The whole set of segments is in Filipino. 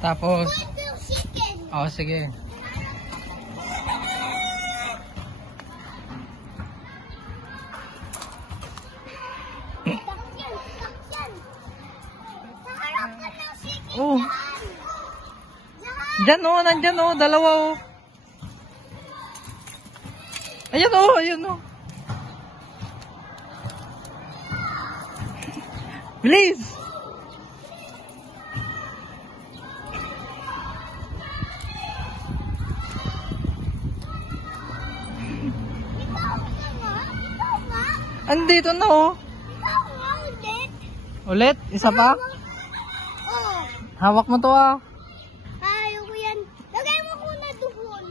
Tapos, oh, sige. Oh. Diyan oh, nandyan oh, dalawa oh. Ayan oh, ayun oh. Bilis! Andito na oh. Ulit? Isa pa? Hawak mo to ah. Ayaw ko yan. Lagay mo ko na doon.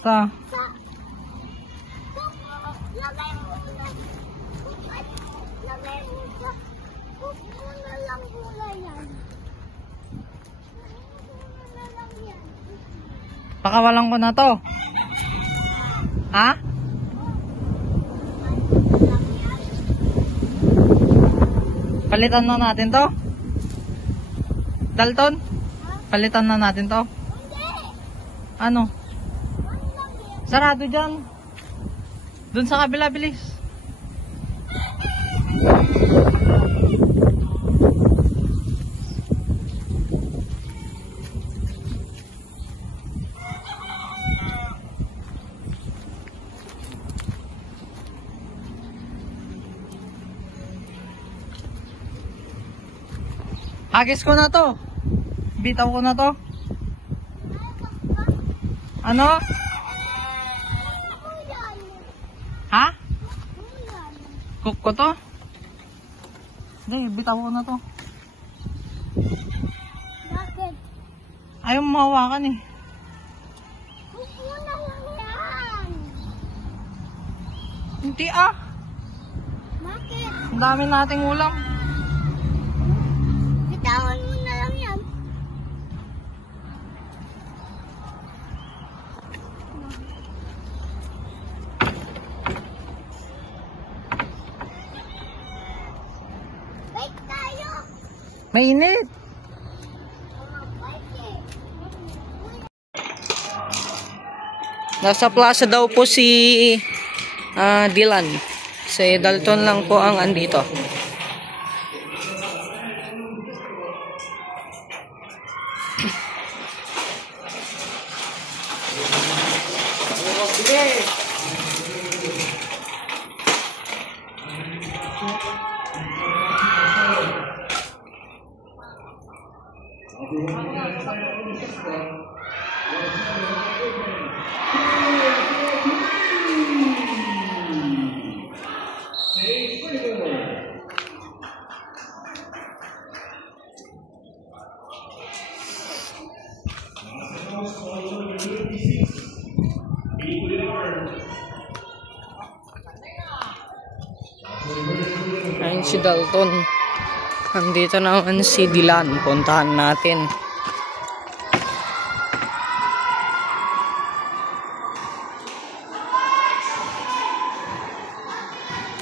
Sa? Lagay mo na. Lagay mo sa. Huwag mo na lang gulay yan. Na lang yan. Pakawalan ko na to. Ha? Palitan na natin to? Dalton? Palitan na natin to? Ano? Sarado dyan. Dun sa kabila, bilis. Agis ko na to. Bitaw ko na to. Ano? Ha? Cook ko to? Hindi, bitaw ko na to. Bakit? Ayaw mo mahawakan eh. Huwag mo na lang yan. Hindi ah. Bakit? Ang dami nating ulam. Bitawan mo na lang yan. Wait tayo. Mainit. Nasa plaza daw po si Dylan. Si Dalton lang po ang andito. Ayun si Dalton. Andito naman si Dylan. Puntahan natin.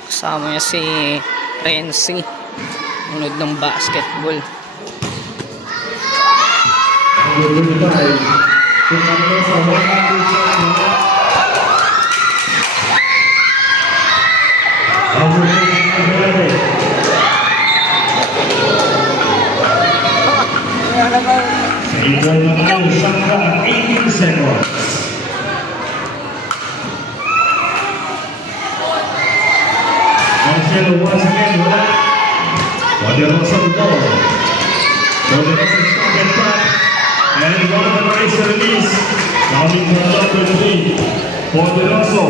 Kasama niya si Renzi. Unod ng basketball. Marcelo once again with that. Poderoso ball. Poderoso stop and back. And one of the race release. Coming from number 3. Poderoso.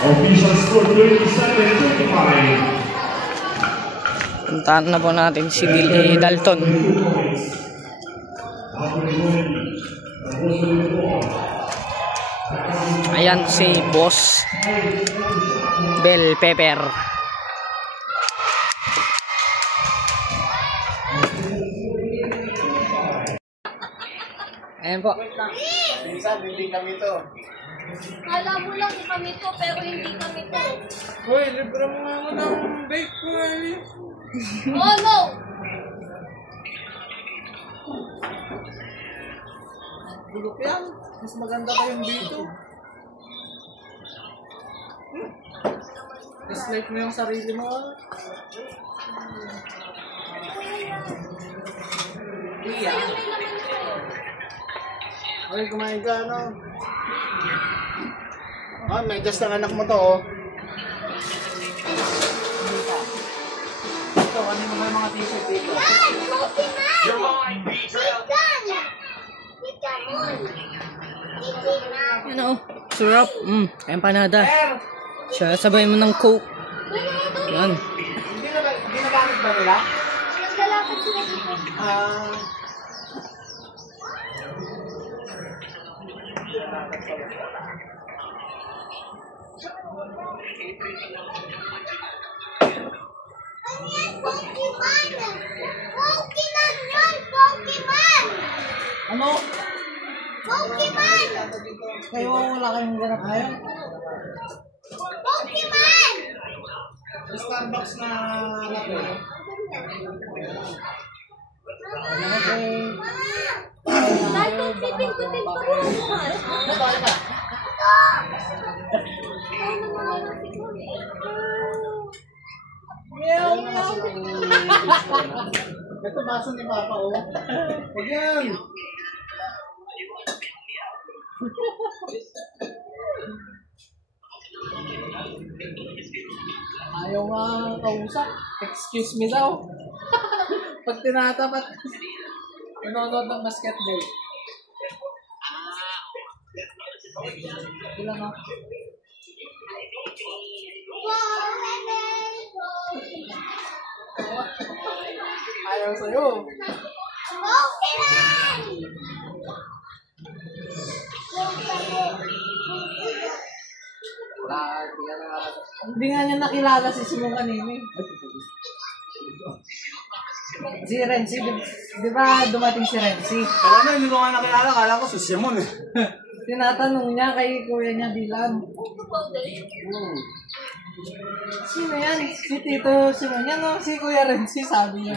Official score 27-25. Puntahan na po natin si Dalton. Ayan si Boss Bell Pepper. Ayan po. Minsan, hindi kami to. Kala mo lang kami to, pero hindi kami to. Hoy, libre mo nga ako ng bake ko. Oh no! Bulok yan. Mas maganda pa yung dito. Dislike mo yung sarili mo. Iya. Okay, kumain ka, ano? Oh, may gas ng anak mo to, oh. Ito, ano mo yung mga t-shirt dito? Ano? Sarap. Empanada. Siya, sabay mo ng Coke. Yan. Ginagamit ba nila? Naglalakad sila dito. Pokemon! Pokemon yun! Pokemon! Ano? Pokemon! Kayo wala kayong ganap ngayon? Pokemon! Starbucks na latte. Dahil kung pipindutin pa rin ang mahal. Meow, meow. Ito baso ni Papa, oh. Huwag yan. Ayaw nga kausap. Excuse me daw. Pag tinatapat, nanonood ng basketball. Ilan nga? Ayaw sa'yo. Pokemon! Hindi nga niya nakilala si Simon kanini. Si Renzi, di ba dumating si Renzi? Kala na, hindi ko nga nakilala. Kala ko si Simon eh. Tinatanong niya kay kuya niya Dylan. Sino yan? Si Tito Simon yan, no? Si Kuya Renzi, sabi niya.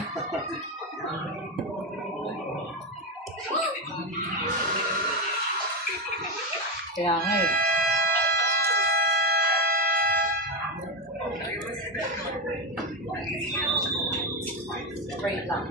Kaya nga eh. Wait lang.